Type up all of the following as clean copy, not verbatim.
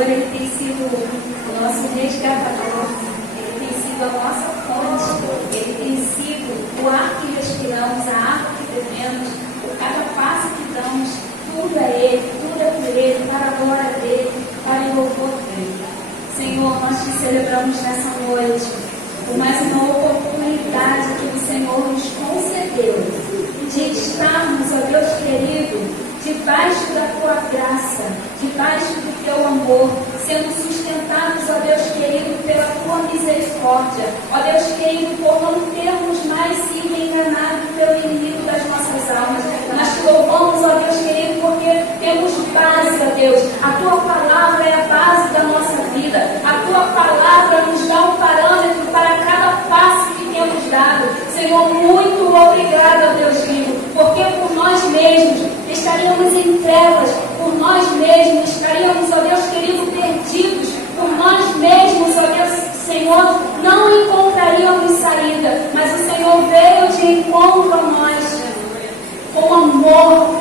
Senhor, Ele tem sido o nosso resgatador, Ele tem sido a nossa fonte, Ele tem sido o ar que respiramos, a água que bebemos, cada passo que damos, tudo é Ele, tudo é por Ele, para a glória dEle, para o louvor dEle. Senhor, nós te celebramos nessa noite, por mais uma oportunidade que o Senhor nos concedeu, de estarmos, ó Deus querido, debaixo da Tua graça, debaixo do Teu amor, sendo sustentados, ó Deus querido, pela Tua misericórdia, ó Deus querido, por não termos mais sido enganados pelo inimigo das nossas almas. Nós te louvamos, ó Deus querido, porque temos base, ó Deus. A Tua palavra é a base da nossa vida. A Tua palavra nos dá um parâmetro para cada passo que temos dado. Senhor, muito obrigado, ó Deus vivo, porque por nós mesmos estaríamos em trevas, por nós mesmos estaríamos, ó Deus querido, perdidos, por nós mesmos, ó Deus, Senhor, não encontraríamos saída, mas o Senhor veio de encontro a nós, com amor,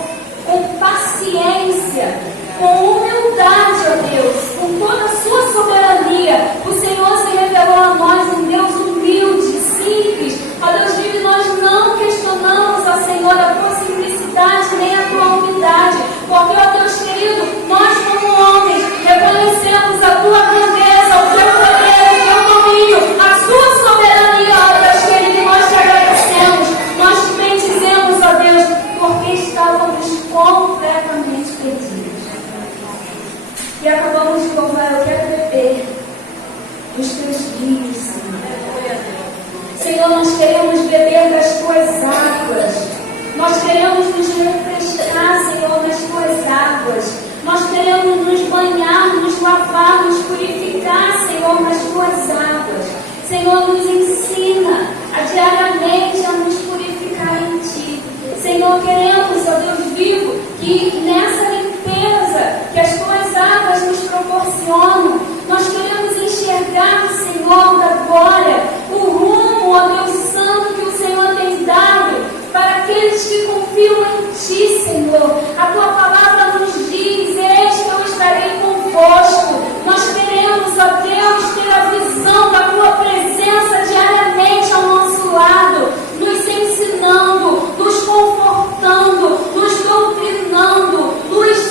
com paciência, com humildade, ó Deus, com toda a sua soberania. O Senhor se revelou a nós um Deus humilde, simples. Ó Deus vive, nós não questionamos, ó Senhor, a tua simplicidade nem a tua humildade, porque, ó Deus querido, nós como homens reconhecemos a tua grandeza, o teu poder, o teu domínio, a sua soberania, ó Deus querido, e nós te agradecemos, nós te bendizemos, ó Deus, porque estávamos completamente perdidos. E acabamos de louvar, eu quero beber dos teus rios, Senhor. Senhor, nós queremos beber das tuas águas. Nós queremos nos refrescar, Senhor, nas tuas águas. Nós queremos nos banhar, nos lavar, nos purificar, Senhor, nas tuas águas. Senhor, nos ensina a diariamente a nos purificar em Ti. Senhor, queremos, ó Deus vivo, que nessa limpeza que as tuas águas nos proporcionam, nós queremos enxergar, Senhor, da glória, o rumo, ó Deus Santo, que o Senhor tem dado para aqueles que confiam em Ti, Senhor. A Tua palavra nos diz: eis que eu estarei convosco. Nós queremos, ó Deus, ter a visão da Tua presença diariamente ao nosso lado, nos ensinando, nos confortando, nos doutrinando,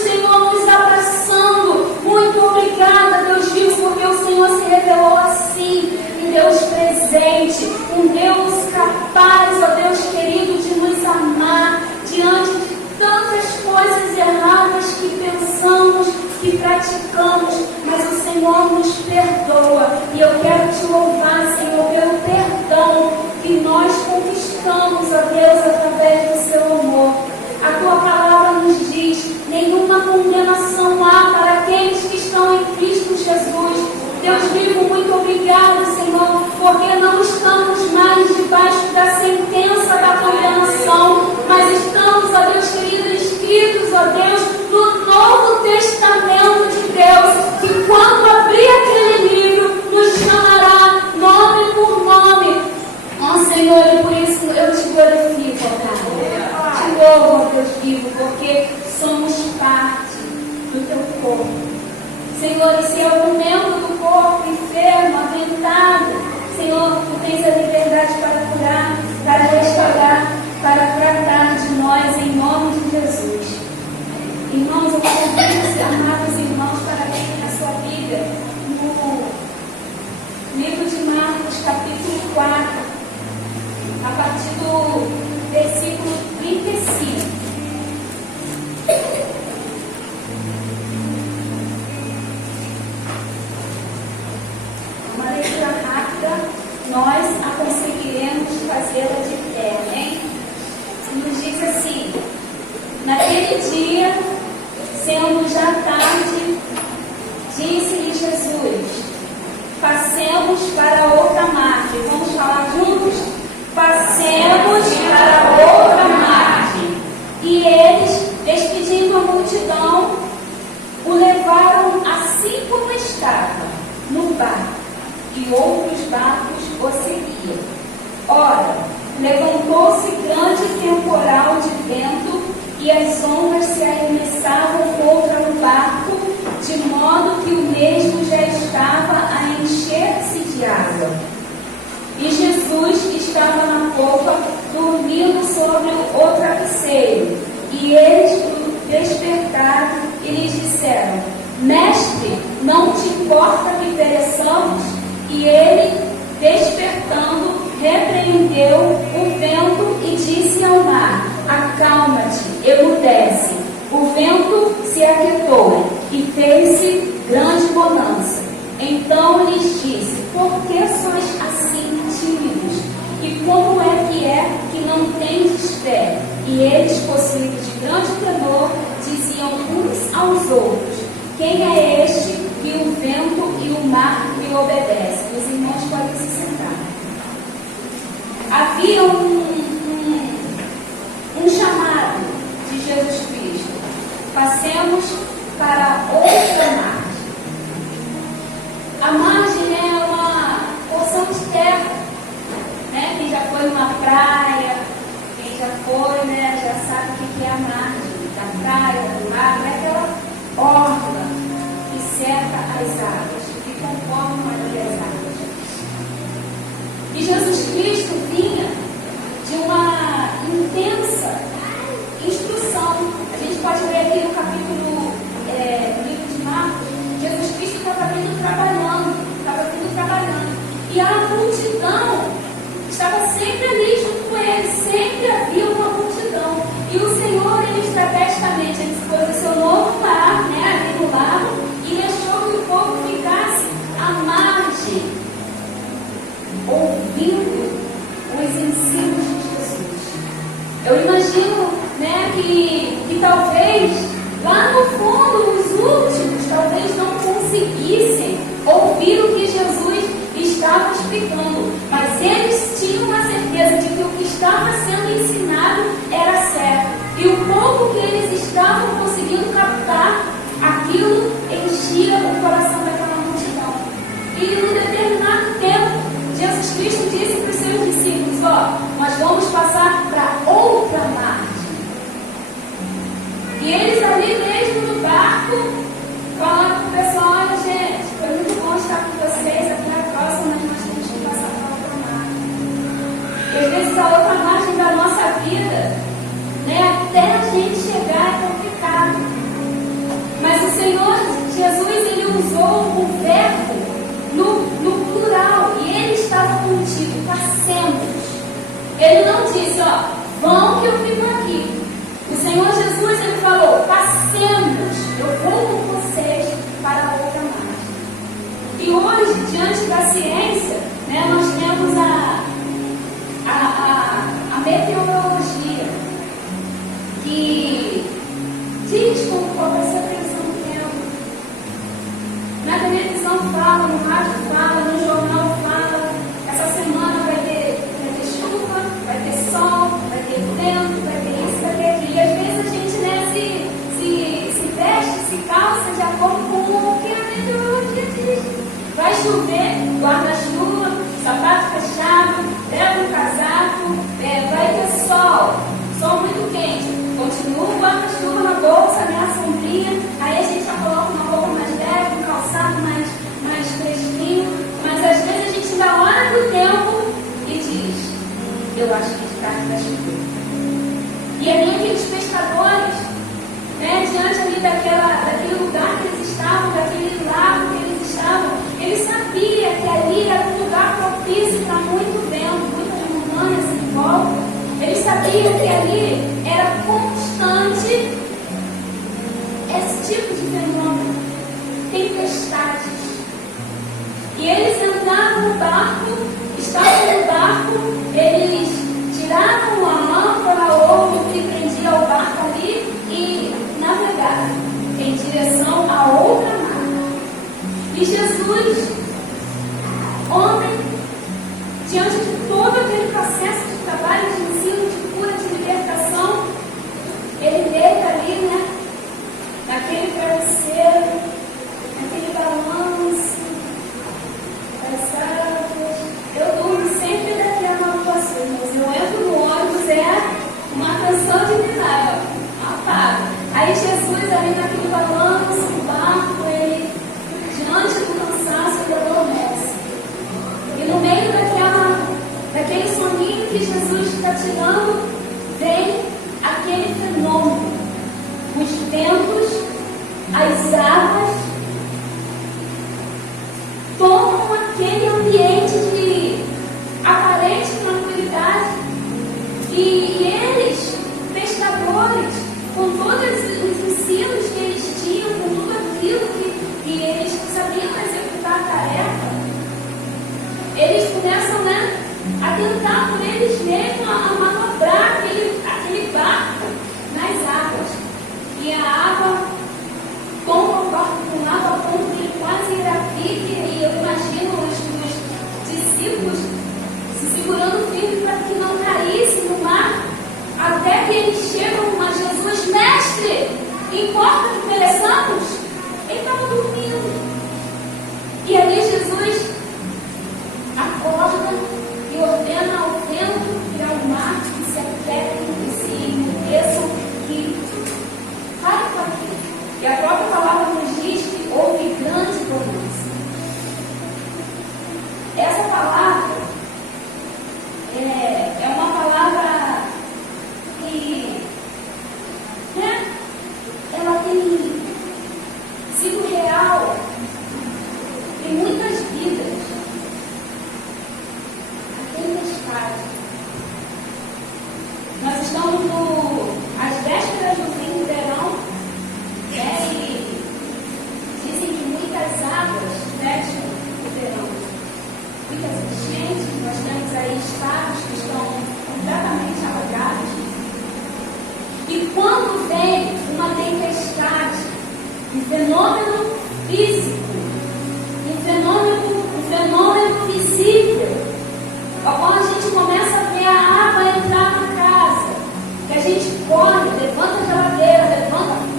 Senhor, nos abraçando. Muito obrigada, Deus vivo, porque o Senhor se revelou assim, um Deus presente, um Deus capaz, ó Deus querido, de nos amar diante de tantas coisas erradas que pensamos, que praticamos, mas o Senhor nos perdoa. E eu quero te louvar, Senhor, pelo perdão que nós conquistamos, ó Deus, através do seu amor. A Tua palavra nos diz: nenhuma condenação há para aqueles que estão em Cristo Jesus. Deus vivo, muito obrigado, Senhor, porque não estamos mais debaixo da sentença da condenação, mas estamos, ó Deus querido, inscritos, ó Deus, no Novo Testamento de Deus, que quando abrir aquele livro, nos chamará nome por nome. Ó Senhor, e por isso eu te glorifico, ó Pai. Te louvo, ó Deus vivo, porque somos parte do Teu corpo. Senhor, e se algum membro do corpo enfermo, aventado, Senhor, Tu tens a liberdade para curar, para restaurar, para tratar de nós, em nome de Jesus. Irmãos, eu convido os amados irmãos para lerem a sua Bíblia no livro de Marcos, capítulo 4, a partir do versículo 35. Uma leitura rápida, nós a conseguiremos fazê-la de pé, amém? Nos diz assim: naquele dia, sendo já tarde, disse-lhe Jesus: passemos para outra margem. Vamos falar juntos? Passemos para outra margem. E eles, despedindo a multidão, o levaram assim como estava, no barco, e outros barcos o seguiam. Ora, levantou-se grande temporal de vento, e as ondas se arremessavam contra o barco, de modo que o sobre o travesseiro. E eles o despertaram e lhes disseram: Mestre, não te importa que pereçamos? E ele, despertando, repreendeu o vento e disse ao mar: Acalma-te, emudece. O vento se aquietou e fez-se grande bonança. Então lhes disse: Por que sois assim tímidos? E como é que não tendes fé? E eles, possuídos de grande temor, diziam uns aos outros: Quem é este que o vento e o mar lhe obedecem? Os irmãos podem se sentar. Havia um chamado de Jesus Cristo: passemos para outra margem. A margem é uma porção de terra, né? Quem já foi numa praia, quem já foi, né, já sabe o que é a margem da praia, do mar, é aquela orla que cerca as águas, que conforma ali as águas. E Jesus Cristo vinha de uma intensa instrução. A gente pode ler aqui no capítulo do livro de Marcos. Jesus Cristo estava vindo trabalhando. E a multidão estava sempre ali junto com ele, sempre havia uma multidão. E o Senhor, ele estrategicamente, ele se posicionou no mar, né, ali no lago, e deixou que o povo ficasse à margem, ouvindo os ensinos de Jesus. Eu imagino, né, que talvez lá no fundo os últimos talvez não conseguissem ouvir o que Jesus estava explicando, mas eles tinham a certeza de que o que estava sendo ensinado era certo, e o pouco que eles estavam conseguindo captar, aquilo enchia o coração daquela multidão. E num determinado tempo, Jesus Cristo disse para os seus discípulos: nós vamos passar para outra margem. E eles ali mesmo no barco falaram para o pessoal: olha, gente, foi muito bom estar com vocês, até a próxima, mas nós temos que passar para outra margem. E às vezes a outra margem da nossa vida, né, até a gente chegar é complicado. Mas o Senhor Jesus, ele usou o verbo no plural, e ele estava contigo: passemos. Ele não disse: vão que eu fico aqui. O Senhor Jesus, ele falou: passemos, eu vou com vocês para outra margem. E hoje, diante da ciência, né, nós temos a meteorologia, que diz qual vai ser a previsão do tempo. Na televisão fala, no rádio fala, no jornal fala: essa semana vai ter chuva, vai ter sol, vai ter vento, vai ter isso, vai ter aquilo. E às vezes a gente, né, se veste, se calça de acordo com o que a meteorologia diz. Vai chover, guarda-chuva, sapato fechado, leva um casaco, vai ter sol muito quente. Continua o guarda-chuva na bolsa, né, a sombrinha. Aí a gente já coloca uma roupa mais leve, um calçado mais fresquinho. Mas às vezes a gente ainda olha pro tempo e diz: eu acho que de tarde vai chover. E ali aqueles pescadores, né, diante ali daquele lugar que eles estavam, daquele lago que eles estavam, eles sabiam que ali era um lugar propício para muito vento, muitas montanhas em volta. Eles sabiam que ali era constante esse tipo de fenômeno, tempestades. E eles entravam no barco, estavam no barco, eles tiravam a âncora ou o que prendia o barco ali e navegavam em direção a outra mar. E Jesus, homem, diante de todo aquele processo de trabalho, de ensino, de cura, de libertação, ele deita ali, né, naquele travesseiro, naquele balanço das águas. Eu durmo sempre daqui a 9 passos, mas eu entro no ônibus, é uma canção de milagre, apaga. Aí Jesus ali naquele balanço, no barco, ele, diante do cansaço, águas tomam aquele ambiente de aparente tranquilidade. E eles, pescadores, com todos os ensinos que eles tinham, com tudo aquilo que eles sabiam executar a tarefa, eles começam, a tentar por eles mesmos a manobrar aquele barco nas águas. E a água toma o barco com água a ponto de ele quase ir a pique. E eu imagino os discípulos se segurando firme para que não caísse no mar, até que eles chegam a Jesus: mestre, importa que pereçamos? Ele estava dormindo. E ali Jesus acorda e ordena ao vento e ao mar que se aquietem e se enmudeçam, que parem com aquilo. E a própria palavra nos diz que houve grande bonança. Essa palavra é uma palavra que, ela tem sido real em muitas vidas. A tempestade. Nós estamos às vésperas do fim do verão, e dizem que muitas águas fecham o verão. Muitas enchentes, nós temos aí estados que estão completamente alagados. E quando vem uma tempestade, um fenômeno físico, um fenômeno visível, quando a gente começa a ver a água entrar na casa, que a gente corre, levanta a geladeira,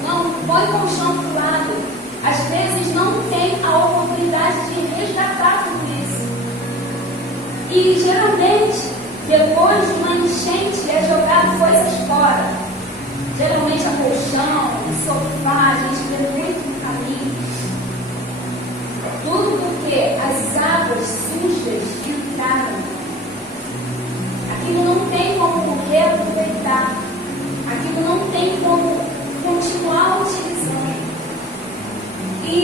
não põe o colchão para o lado, às vezes não tem a oportunidade de resgatar tudo isso. E geralmente, depois de uma enchente, é jogado coisas fora. Geralmente a colchão, o sofá, a gente vê muito no caminho. Tudo porque as águas sujas entraram. Aquilo não tem como reaproveitar. Aquilo não tem como continuar utilizando. E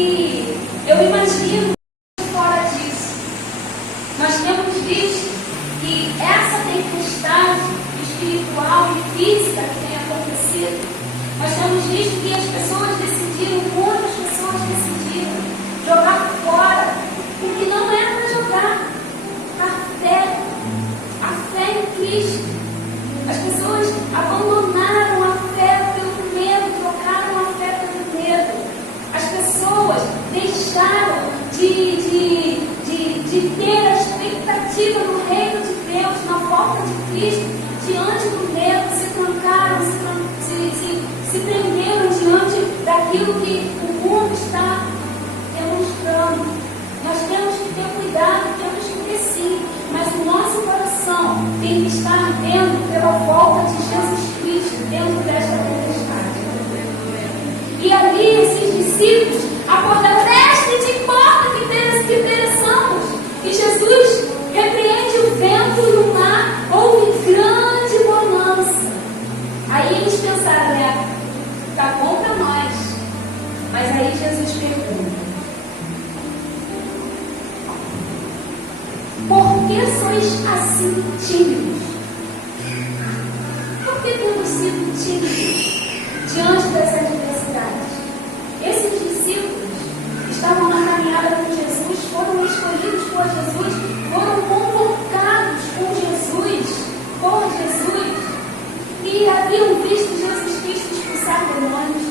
eu imagino fora disso. Nós temos visto que essa tempestade espiritual e física que tem acontecido, nós temos visto que as pessoas decidiram, muitas pessoas decidiram jogar fora o que não era para jogar: a fé em Cristo. As pessoas abandonaram a fé pelo medo, trocaram a fé pelo medo. As pessoas deixaram de ter a expectativa no reino de Deus, na volta de Cristo, diante do medo, se trancaram, se prenderam diante daquilo que o mundo está demonstrando. Nós temos que ter cuidado, temos que ter sim, mas o nosso coração tem que estar ardendo pela volta de Jesus Cristo dentro desta tempestade. E ali esses discípulos acordaram: mestre, te importa que pereçamos? E Jesus repreende o vento e o mar, houve grande bonança. Aí eles pensaram: tá bom para nós. Mas aí Jesus pergunta: por que sois assim tímidos? Por que temos sido tímidos diante das adversidades? Esses discípulos estavam na caminhada com Jesus, foram escolhidos por Jesus, foram convocados por Jesus, e haviam visto Jesus Cristo expulsar demônios,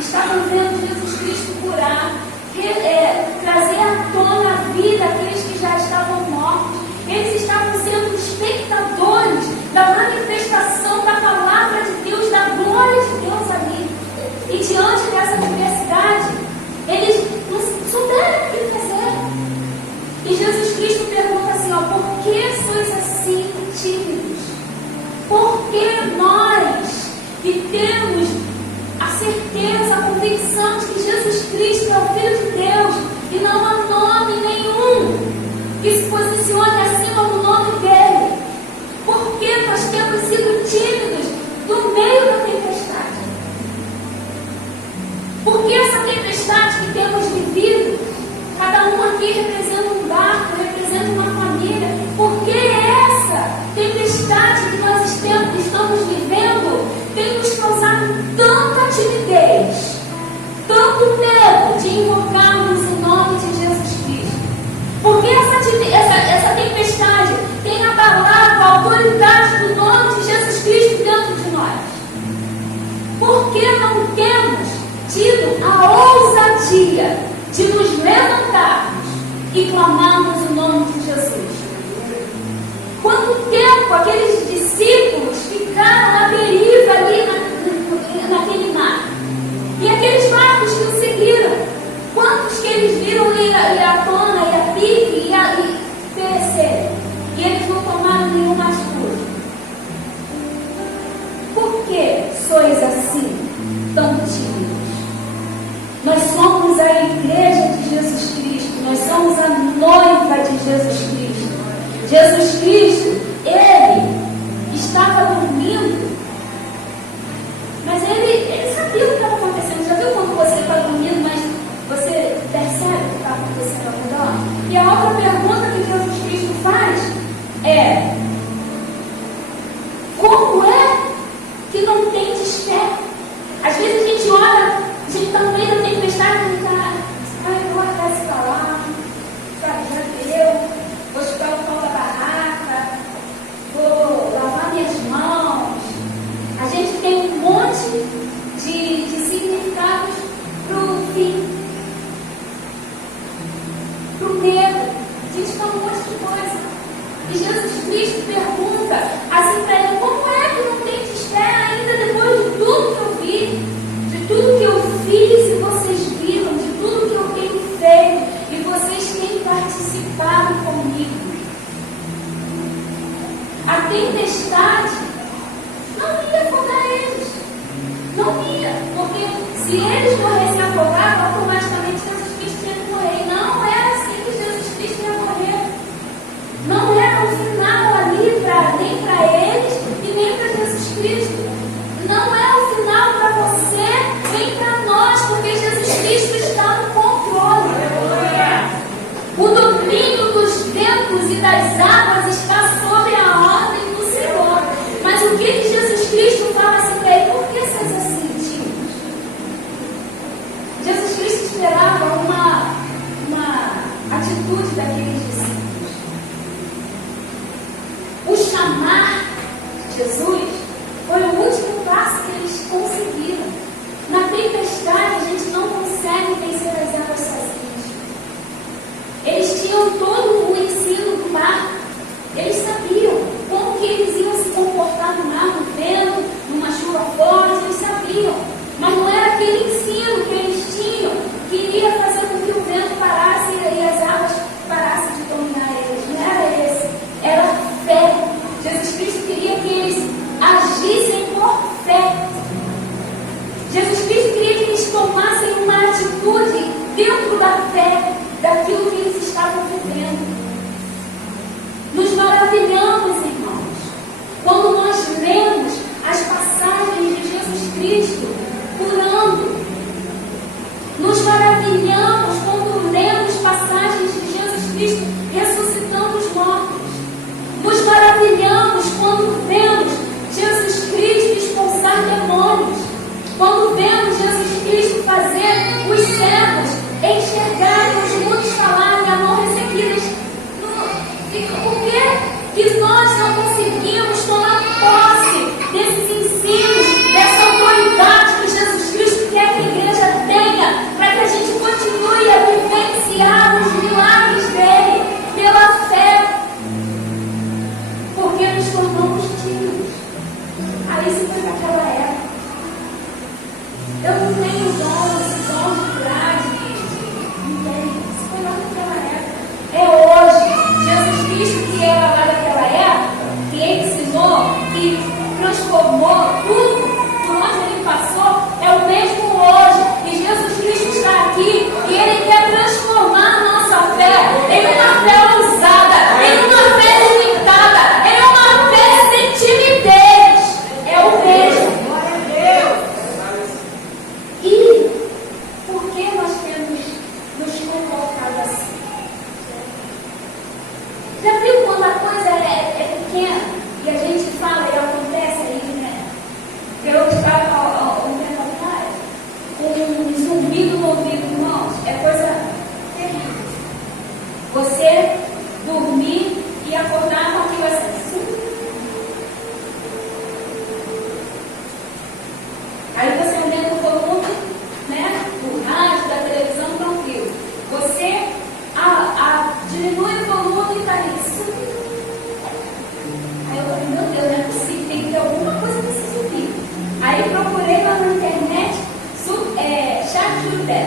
estavam vendo Jesus Cristo curar, trazer à tona a vida aqueles que já estavam mortos. Eles estavam sendo espectadores da manifestação da palavra de Deus, da glória de Deus ali. que temos vivido, cada um aqui representa um barco, representa uma família, porque essa tempestade que nós estamos vivendo tem nos causado tanta timidez, tanto medo de invocarmos o nome de Jesus Cristo. Porque essa tempestade tem abalado a autoridade do nome de Jesus Cristo dentro de nós. Porque não temos tido a ousadia de nos levantarmos e clamarmos o nome de Jesus. Quanto tempo aqueles discípulos ficaram na deriva ali naquele mar? E aqueles barcos que o seguiram, quantos que eles viram ir à tona, ir a pique, e perecerem? E eles não tomaram nenhuma atitude. Por que sois assim, tão tímidos? Nós somos a igreja de Jesus Cristo, nós somos a noiva de Jesus Cristo. Jesus Cristo, Ele estava dormindo, mas Ele sabia o que estava acontecendo. Já viu quando você está dormindo, mas você percebe o que está acontecendo ao redor? E a outra pergunta que Jesus Cristo faz é: como é que não tendes fé? Às vezes a gente olha, a gente está no meio da tempestade e está, eu vou largar esse para lá, já deu, vou chutar o pão da barraca, vou lavar minhas mãos. A gente tem um monte de significados para o fim, para o medo. A gente fala um monte de coisa. E Jesus Cristo pergunta assim para ele: como é que não tendes fé ainda depois de tudo que eu vi, de tudo que eu fiz e vocês viram, de tudo que eu tenho feito e vocês têm participado comigo? A tempestade não ia afogar eles. Não ia. Porque se eles morressem afogados, automaticamente Jesus Cristo tinha que morrer. E não era assim que Jesus Cristo ia morrer. Não era um final ali nem para eles e nem para Jesus Cristo. Não é um final para você nem para nós, porque Jesus Cristo está no controle. O domínio dos ventos e das águas está sob a ordem do Senhor. Mas o que Jesus Cristo fala assim para ele? Por que sois assim, tímidos? Jesus Cristo esperava uma atitude daqueles discípulos. O chamar de Jesus foi o último passo que eles conseguiram. Na tempestade, a gente não consegue vencer as águas sozinhos. Eles tinham todo o ensino do mar. Eles sabiam como que eles iam se comportar no mar, no vento, numa chuva forte. Eles sabiam. Mas não era aquele ensino que eles tinham que iria fazer com que o vento parasse e as águas parassem de dominar eles. Não era esse. Era fé. Jesus Cristo queria que eles agissem por fé. Jesus Cristo queria que eles tomassem uma atitude dentro da fé, daquilo que eles estavam vivendo. Nos maravilhamos, irmãos, quando nós lemos as passagens de Jesus Cristo curando. Nos maravilhamos quando lemos passagens de Jesus Cristo ressuscitando os mortos. Nos maravilhamos quando vemos Jesus Cristo expulsar demônios. Quando vemos Jesus Cristo fazer os cegos enxergarem, os mudos falarem, a não recebidas. Por que nós não conseguimos tomar posse desses ensinos, dessa autoridade que Jesus Cristo quer que a igreja tenha, para que a gente continue a vivenciar os milagres dele pela fé? Porque nos tornamos tímidos.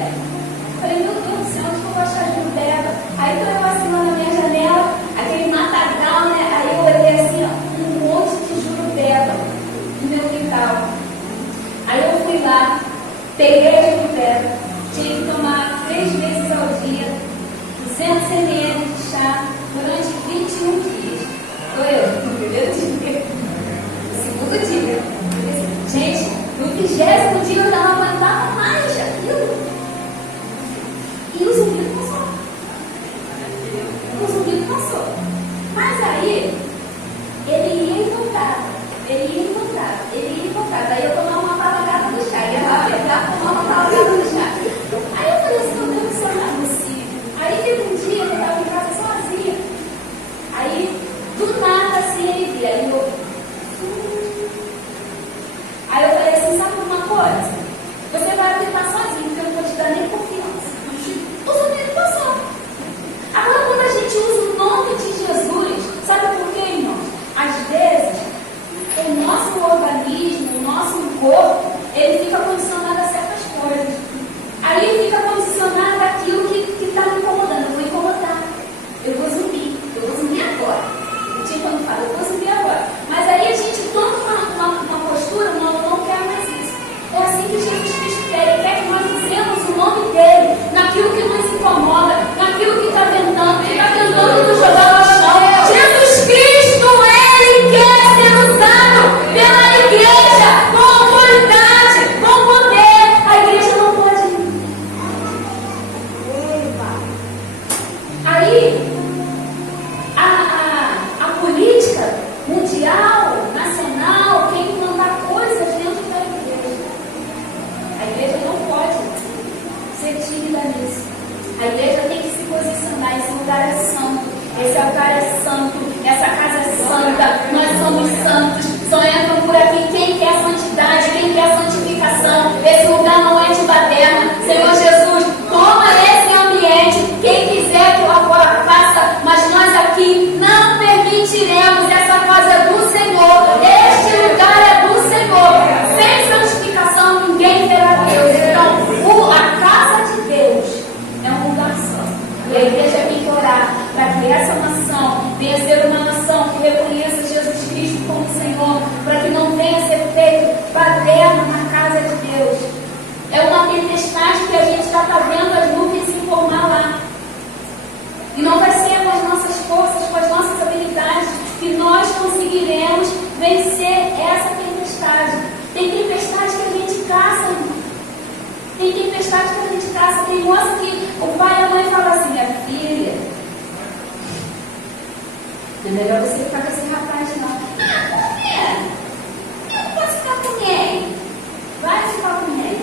beba. Falei, meu Deus do céu, onde que eu vou achar vinho beba? Aí tô eu assim lá na minha janela, aquele matagal, né? Aí eu olhei assim, ó, um monte de jurubeba no meu quintal. Aí eu fui lá, peguei a jurubeba, tinha que tomar 3 vezes ao dia, 200 ml de chá, durante 21 dias. Foi eu, no primeiro dia, no segundo dia. Gente, no 20º dia eu não aguentava mais aquilo. E o zumbido passou. O zumbido passou. Mas aí, ele ia e voltava. Ele ia e voltava. Ele ia e voltava. Aí eu tomava uma balagada do chá. Ia lá, pegava, tomava uma balagada do chá. Aí eu falei assim, meu Deus do céu, não é possível. Aí teve um dia que eu estava em casa sozinha. Aí, do nada, assim, ele via. Aí eu falei assim, sabe uma coisa? Você vai ficar sozinho, porque eu não vou te dar nem confiança. O zumbido passou. Agora, quando a gente usa o nome de Jesus, sabe por quê, irmão? Às vezes, o nosso organismo, o nosso corpo, ele fica condicionado a certas coisas. Aí ele fica condicionado àquilo que está me incomodando. Eu vou incomodar. Eu vou zumbir agora. O tio quando fala, eu vou zumbir agora. Mas aí a gente toma uma postura, não, eu não quero mais isso. É assim que Jesus Cristo quer. Ele quer que nós usemos o nome dele naquilo que nos incomoda, naquilo que está tentando, que está tentando nos jogar no chão. Jesus Cristo, ele quer ser usado pela igreja com autoridade, com poder. A igreja não pode. Aí, a política mundial, nacional, tem que mandar coisas dentro da igreja. A igreja não pode ser tímida nisso. A igreja tem que se posicionar. Esse lugar é santo. Esse altar é santo. Essa casa é santa. Nós somos santos. Só entram por aqui quem quer santidade, quem quer santificação. Esse lugar não é de baderna. Senhor Jesus, toma esse ambiente. Quem quiser que lá fora faça, mas nós aqui não permitiremos. Essa casa é do Senhor. Este lugar é do Senhor. Sem santificação ninguém verá Deus. Então, a casa de Deus é um lugar santo. E a igreja tem que orar para que essa nação venha ser uma nação que reconheça Jesus Cristo como Senhor, para que não venha ser feito baderna na casa de Deus. É uma tempestade que a gente já está vendo as nuvens se formar lá. E não vai ser com as nossas forças, com as nossas habilidades, que nós conseguiremos vencer essa tempestade. Tem tempestade que a gente caça, irmão. Tem tempestade que a gente caça. Tem moça que o pai e a mãe falam assim, minha filha, não é melhor você ficar com esse rapaz, não. Ah, por quê? Eu não posso ficar com ninguém. Vai ficar com ninguém.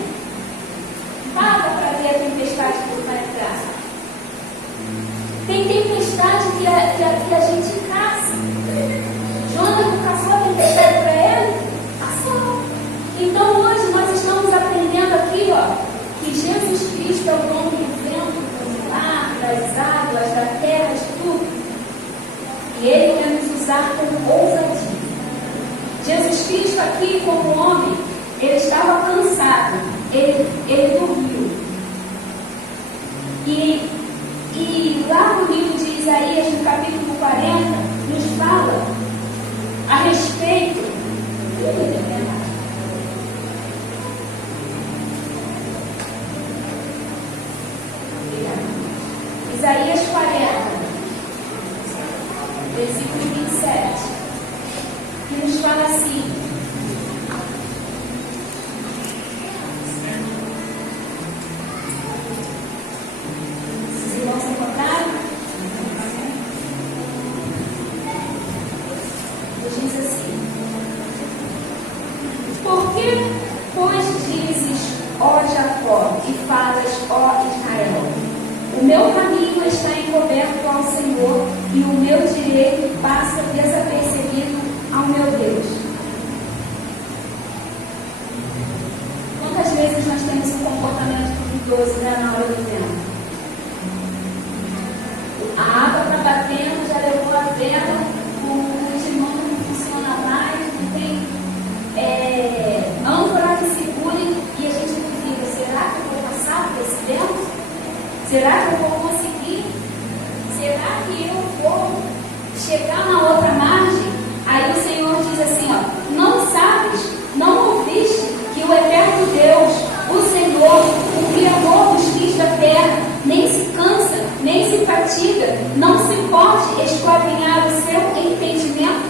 Paga para ver a tempestade que tu vai entrar. Tem tempestade que a gente caça. Jonas não caçou a tempestade para ele? Caçou. Então hoje nós estamos aprendendo aqui, ó, que Jesus Cristo é o dono do vento, do mar, das águas, da terra, de tudo. E Ele quer nos usar com ousadia. Jesus Cristo aqui, como homem, Ele estava cansado. Ele dormiu. E lá no livro de Isaías, no capítulo 40, nos fala a respeito. Isaías 40, versículo 27, que nos fala assim. Os irmãos encontraram? Diz assim: por que, pois, dizes, ó Jacó, e falas, ó Israel? O meu caminho está encoberto ao Senhor, e o meu direito passa desapercebido ao meu Deus. Quantas vezes nós temos um comportamento duvidoso, né, na hora do vento? A água está batendo, já levou a vela, o timão não funciona mais, não tem âncora que segure, e a gente duvida, será que eu vou passar por esse vento? Será que eu vou conseguir? Será que eu vou chegar na outra margem? Aí o Senhor diz assim, ó, não sabes, não ouviste que o eterno Deus, o Senhor, o Criador dos fins da terra, nem se cansa, nem se fatiga, não se pode esquadrinhar o seu entendimento?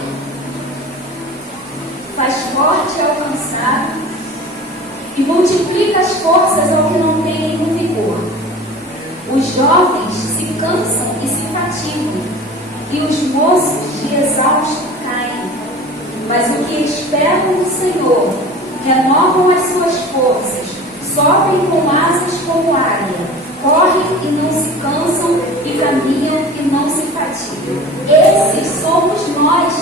Faz forte ao cansado e multiplica as forças ao que não tem nenhum vigor. Os jovens se cansam e se fatigam, e os moços de exausto caem. Mas o que esperam no Senhor renovam as suas forças, sobem com asas como águia, correm e não se cansam, e caminham e não se fatigam. Esses somos nós.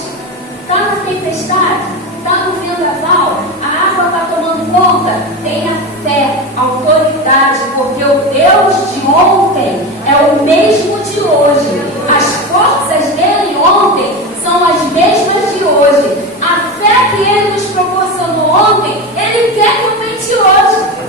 Está na tempestade? Está no vendaval? A água está tomando conta? Tenha fé, autoridade, porque o Deus de ontem é o mesmo de hoje. As forças dele ontem são as mesmas de hoje. A fé que ele nos proporcionou ontem, ele quer que eu mente hoje.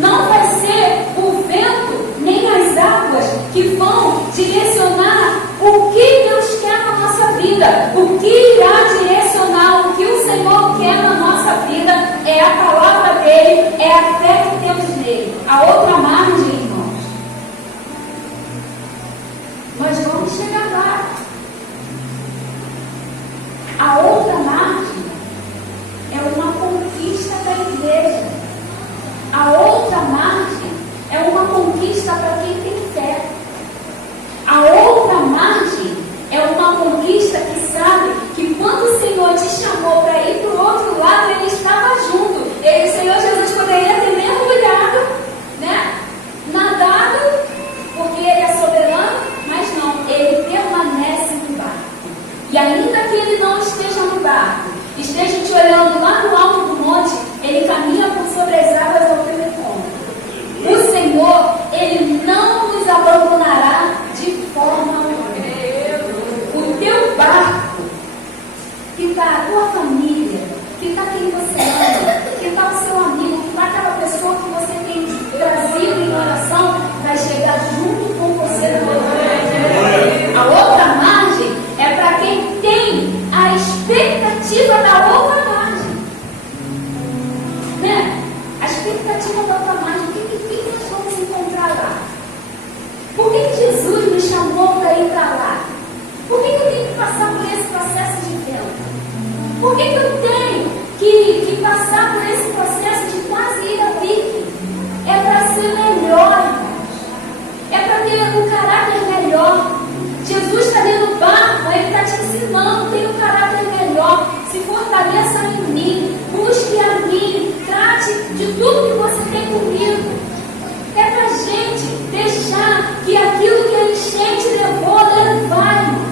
Não vai ser o vento nem as águas que vão direcionar o que Deus quer na nossa vida. O que irá direcionar o que o Senhor quer na nossa vida é a palavra dele, é a fé que temos nele. A outra margem, irmãos, nós vamos chegar lá. A outra margem é uma conquista da igreja. A outra margem é uma conquista para quem tem fé. A outra margem é uma conquista que sabe que quando o Senhor te chamou para ir para o outro lado, ele estava junto. O Senhor Jesus poderia ter mergulhado, né? Nadado, porque ele é soberano, mas não, ele permanece no barco. E ainda que ele não esteja no barco, esteja te olhando lá no alto do monte, ele caminha por sobre as águas ao teu encontro. O Senhor, ele não nos abandonará de forma alguma. O teu barco, que está a tua família, que está quem você ama, que está o seu amigo, que está aquela pessoa que você tem trazido em oração, vai chegar junto com você na outra. A outra margem é para quem tem a expectativa da outra margem. Né? A expectativa da outra margem. O que nós vamos encontrar lá? Por que Jesus nos chamou para ir para lá? Por que eu tenho que passar por esse processo de vento? Por que eu tenho que passar por esse processo de quase ir a pique? É para ser melhor, irmãos. É para ter um caráter melhor. Jesus está dentro do barco, ele está te ensinando, tem um caráter melhor. Se fortaleça em mim, busque a mim, trate de tudo que você tem comigo. É para a gente deixar que aquilo que a enchente levou, levar, irmãos.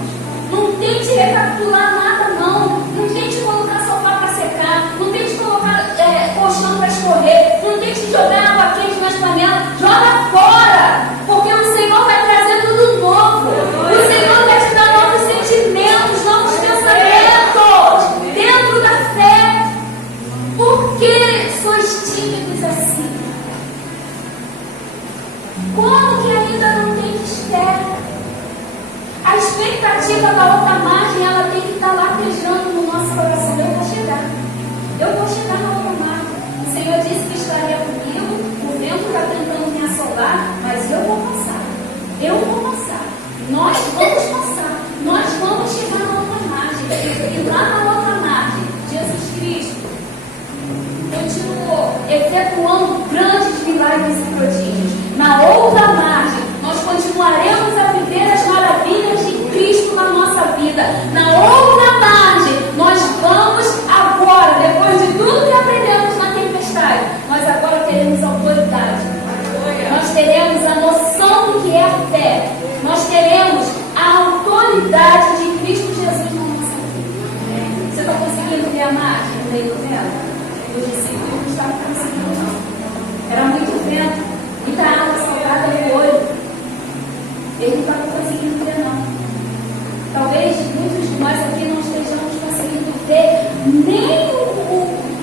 Não tente recapitular nada, não. Não tente colocar sofá para secar, não tente colocar colchão para escorrer, não tente jogar água quente nas panelas. Joga fora, porque o Senhor vai trazer tudo novo. O Senhor vai te dar novos sentimentos, novos pensamentos dentro da fé. Por que sois tímidos assim? Como que ainda não tem fé? A expectativa da outra margem, ela tem que estar latejando no nosso coração. Eu vou chegar. Eu vou chegar na outra margem. O Senhor disse que estaria comigo. O vento está tentando me assolar, mas eu vou passar. Eu vou passar. Nós vamos passar. Nós vamos chegar na outra margem. E lá na outra margem, Jesus Cristo continuou efetuando grandes milagres e prodígios. Na outra margem, nós continuaremos a viver as maravilhas de Cristo na nossa vida. Na outra margem, nós vamos agora, depois de tudo que aprendemos na tempestade, nós agora teremos autoridade. Nós teremos a noção do que é a fé. Nós teremos a autoridade de Cristo Jesus na nossa vida. Você está conseguindo ver a margem no meio do vento? Os discípulos não estavam conseguindo, não. Era muito vento, muita água salgada no olho. Ele não estava conseguindo ver, não. Talvez muitos de nós aqui não estejamos conseguindo ver nem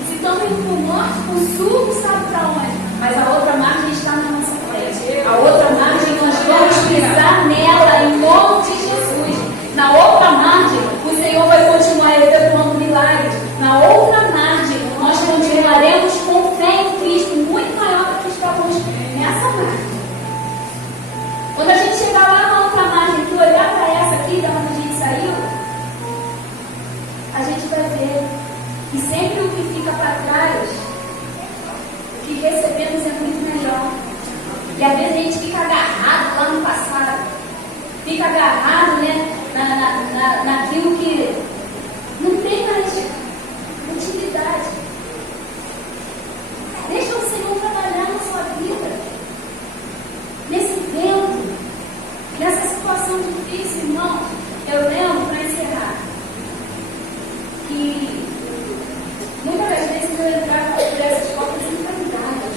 se estamos indo para o norte, para o sul, sabe para onde. Mas a outra margem está na nossa frente. A outra margem nós E às vezes a gente fica agarrado lá no passado, fica agarrado, né, naquilo que não tem mais utilidade. Deixa o Senhor trabalhar na sua vida, nesse tempo, nessa situação difícil, irmão. Eu lembro, para encerrar, que muitas das vezes eu entrava por essas portas encantadas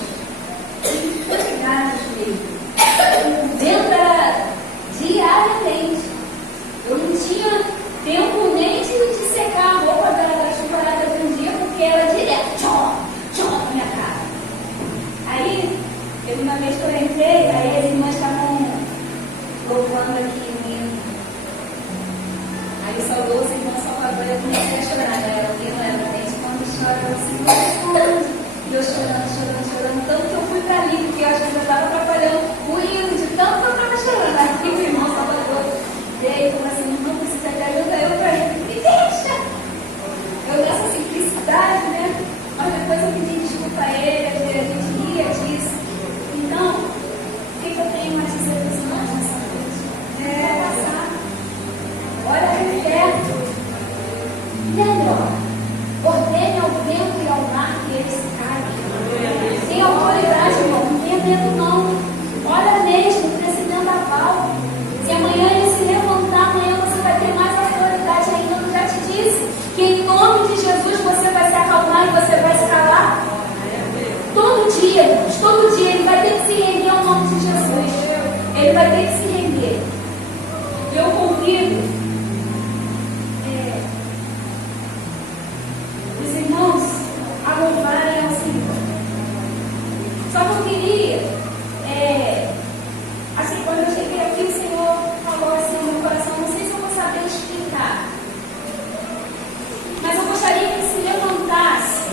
mesmo. O vento era diariamente. Eu não tinha tempo nem de secar a roupa da chuvarada de um dia, porque era direto, tchó, na minha cara. Aí, teve uma vez que eu entrei, aí as irmãs estavam louvando aqui o hino. Aí o saudoso irmão Salvador, eu comecei a chorar, né? Eu não era gente quando chora, eu assim, e eu chorando, tanto que eu fui para ali, porque eu acho que eu estava atrapalhando o hino, de tanto que eu estava chorando. Aí o irmão Salvador veio e falou assim: não precisa de ajuda, eu para ele, me deixa! Eu nessa simplicidade, né? Mas depois eu pedi desculpa a ele, a gente ria disso. Então, o que eu tenho a dizer para os irmãos nessa noite? É passar. Olha de perto. Melhor. Ordene ao vento e ao mar que eles se caem. Tem autoridade, irmão. Não tenha medo, não. Olha mesmo, crescimento da pau. Se amanhã ele se levantar, amanhã você vai ter mais autoridade ainda. Eu já te disse que em nome de Jesus você vai se acalmar e você vai se calar. Todo dia, irmãos, todo dia ele vai ter que se render ao nome de Jesus. Ele vai ter que se